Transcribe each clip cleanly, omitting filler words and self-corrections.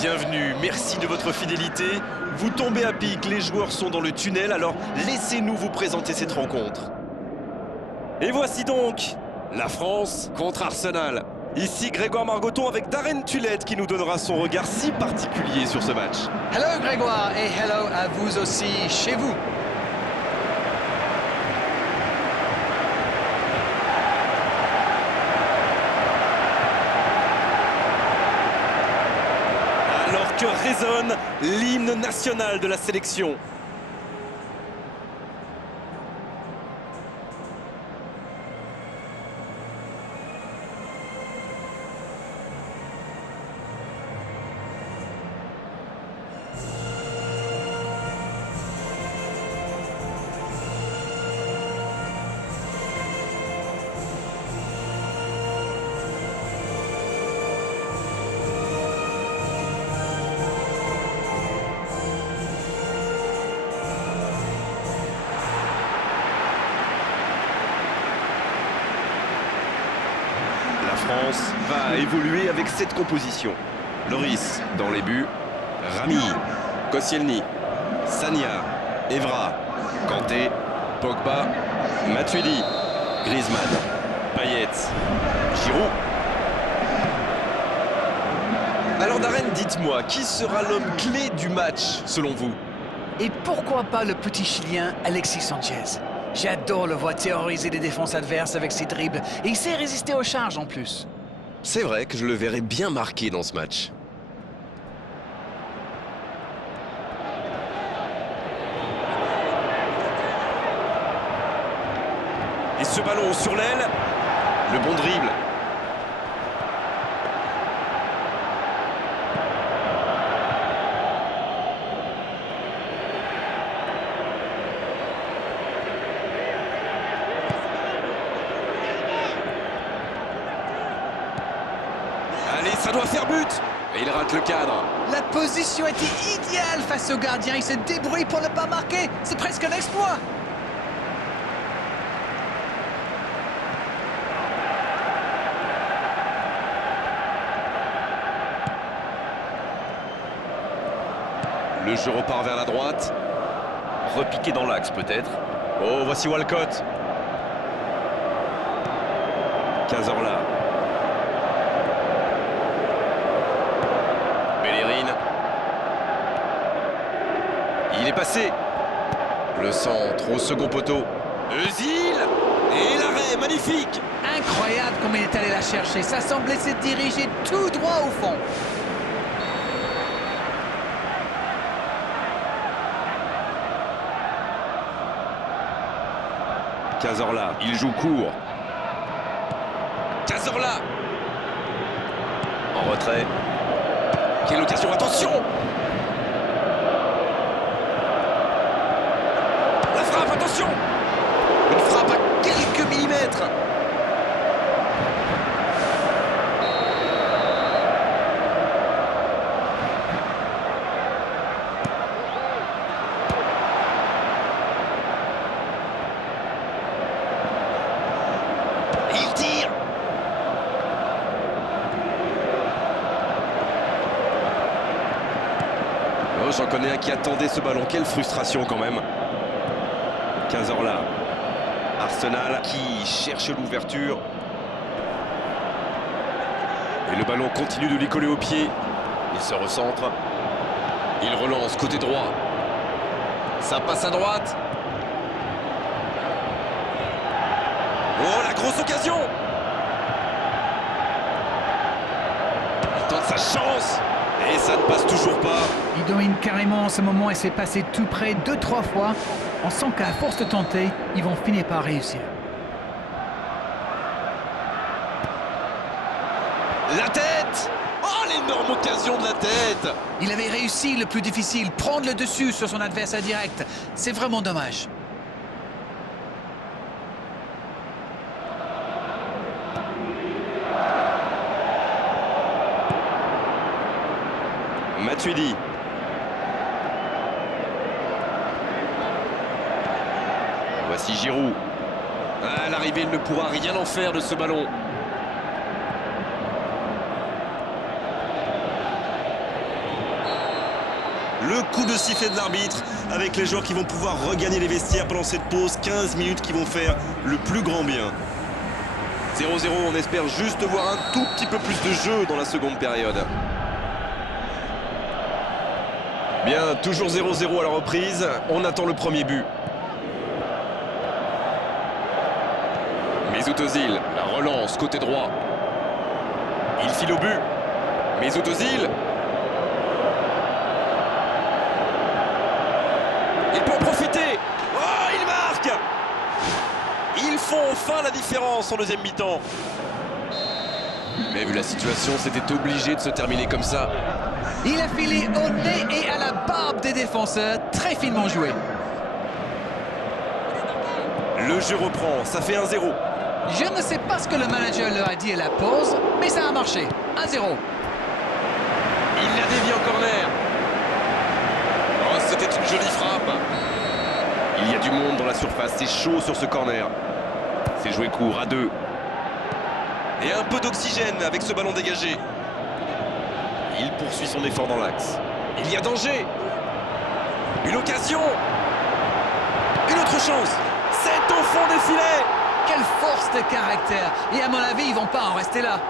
Bienvenue, merci de votre fidélité. Vous tombez à pic, les joueurs sont dans le tunnel, alors laissez-nous vous présenter cette rencontre. Et voici donc la France contre Arsenal. Ici Grégoire Margoton avec Darren Tulette qui nous donnera son regard si particulier sur ce match. Hello Grégoire et hello à vous aussi chez vous. Alors que résonne l'hymne national de la sélection. La France va évoluer avec cette composition. Loris dans les buts, Rami, Koscielny, Sagna, Evra, Kanté, Pogba, Matuidi, Griezmann, Payet, Giroud. Alors Darren, dites-moi, qui sera l'homme clé du match selon vous? Et pourquoi pas le petit Chilien Alexis Sanchez? J'adore le voir terroriser les défenses adverses avec ses dribbles et il sait résister aux charges en plus. C'est vrai que je le verrai bien marqué dans ce match. Et ce ballon sur l'aile, le bon dribble. Allez, ça doit faire but. Et il rate le cadre. La position était idéale face au gardien, il se débrouille pour ne pas marquer, c'est presque un exploit. Le jeu repart vers la droite. Repiqué dans l'axe peut-être. Oh, voici Walcott. Cazorla. Bellerin. Il est passé. Le centre au second poteau. Özil. Et l'arrêt, magnifique. Incroyable comme il est allé la chercher, ça semblait se diriger tout droit au fond. Cazorla, il joue court. Cazorla. En retrait. Quelle occasion, attention! La frappe, attention! Une frappe à quelques millimètres. Il tire! Oh, j'en connais un qui attendait ce ballon. Quelle frustration quand même. Cazorla. Arsenal qui cherche l'ouverture. Et le ballon continue de lui coller au pied. Il se recentre. Il relance côté droit. Ça passe à droite. Oh, la grosse occasion! Il tente sa chance. Et ça ne passe toujours pas. Il domine carrément en ce moment et s'est passé tout près 2-3 fois. On sent qu'à force de tenter, ils vont finir par réussir. La tête! Oh, l'énorme occasion de la tête! Il avait réussi le plus difficile, prendre le dessus sur son adversaire direct. C'est vraiment dommage. Matuidi. Voici Giroud. À l'arrivée, il ne pourra rien en faire de ce ballon. Le coup de sifflet de l'arbitre avec les joueurs qui vont pouvoir regagner les vestiaires pendant cette pause. 15 minutes qui vont faire le plus grand bien. 0-0, on espère juste voir un tout petit peu plus de jeu dans la seconde période. Bien, toujours 0-0 à la reprise. On attend le premier but. Mesut Özil, la relance côté droit. Il file au but. Mesut Özil. Il peut en profiter. Oh, il marque. Ils font enfin la différence en deuxième mi-temps. Mais vu la situation, c'était obligé de se terminer comme ça. Il a filé au nez et à la barbe des défenseurs. Très finement joué. Le jeu reprend, ça fait 1-0. Je ne sais pas ce que le manager leur a dit à la pause, mais ça a marché. 1-0. Il l'a dévié en corner. Oh, c'était une jolie frappe. Il y a du monde dans la surface, c'est chaud sur ce corner. C'est joué court à 2. Et un peu d'oxygène avec ce ballon dégagé. Il poursuit son effort dans l'axe. Il y a danger. Une occasion. Une autre chance. C'est au fond des filets. Quelle force de caractère. Et à mon avis, ils vont pas en rester là.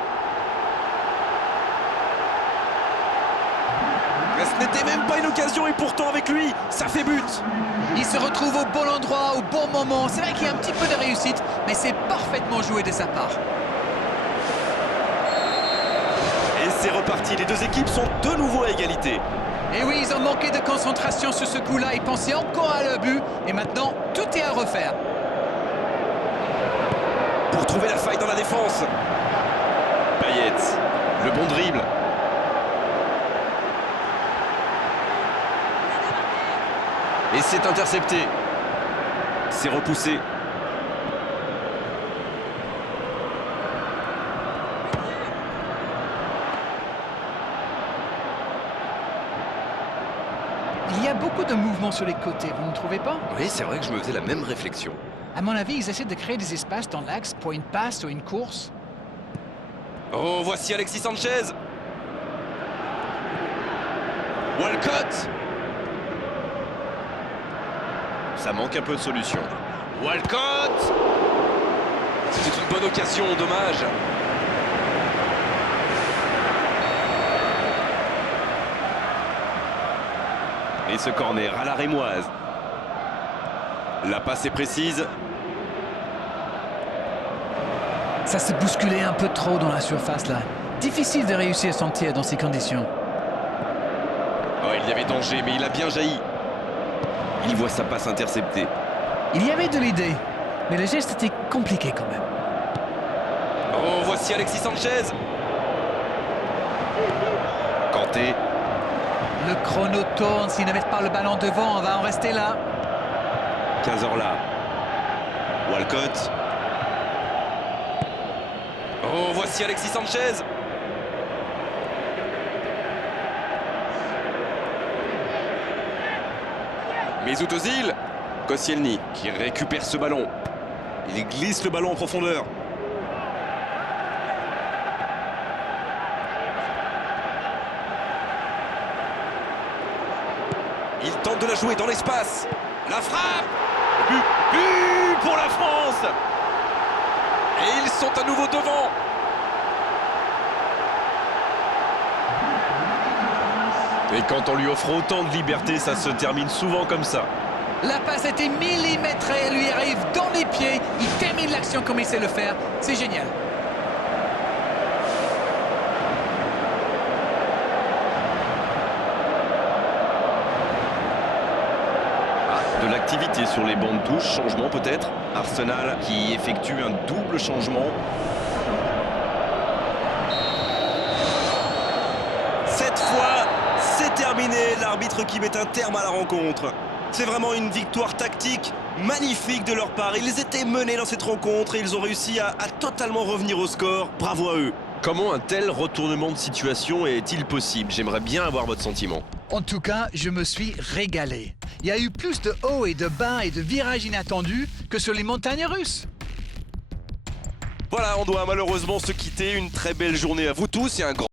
Mais ce n'était même pas une occasion et pourtant avec lui, ça fait but. Il se retrouve au bon endroit, au bon moment. C'est vrai qu'il y a un petit peu de réussite, mais c'est parfaitement joué de sa part. Et c'est reparti, les deux équipes sont de nouveau à égalité. Et oui, ils ont manqué de concentration sur ce coup-là. Ils pensaient encore à leur but. Et maintenant, tout est à refaire. Pour trouver la faille dans la défense. Payet, le bon dribble. Et c'est intercepté. C'est repoussé. Il y a beaucoup de mouvements sur les côtés, vous ne trouvez pas? Oui, c'est vrai que je me faisais la même réflexion. À mon avis, ils essaient de créer des espaces dans l'axe pour une passe ou une course. Oh, voici Alexis Sanchez. Walcott. Ça manque un peu de solution. Walcott. C'était une bonne occasion, dommage. Et ce corner à la rémoise. La passe est précise. Ça se bousculait un peu trop dans la surface là. Difficile de réussir son tir dans ces conditions. Oh, il y avait danger, mais il a bien jailli. Il voit sa passe interceptée. Il y avait de l'idée, mais le geste était compliqué quand même. Oh, voici Alexis Sanchez. Kanté. Le chrono tourne, s'ils ne mettent pas le ballon devant, on va en rester là. 15 heures là. Walcott. Oh, voici Alexis Sanchez. Mesut Özil. Koscielny qui récupère ce ballon. Il glisse le ballon en profondeur. Il tente de la jouer dans l'espace. La frappe. But pour la France. Et ils sont à nouveau devant. Et quand on lui offre autant de liberté, ça se termine souvent comme ça. La passe était millimétrée, elle lui arrive dans les pieds. Il termine l'action comme il sait le faire. C'est génial. De l'activité sur les bancs de touche, changement peut-être. Arsenal qui effectue un double changement. Cette fois, c'est terminé. L'arbitre qui met un terme à la rencontre. C'est vraiment une victoire tactique magnifique de leur part. Ils étaient menés dans cette rencontre et ils ont réussi à totalement revenir au score. Bravo à eux. Comment un tel retournement de situation est-il possible? J'aimerais bien avoir votre sentiment. En tout cas, je me suis régalé. Il y a eu plus de hauts et de bas et de virages inattendus que sur les montagnes russes. Voilà, on doit malheureusement se quitter. Une très belle journée à vous tous et un grand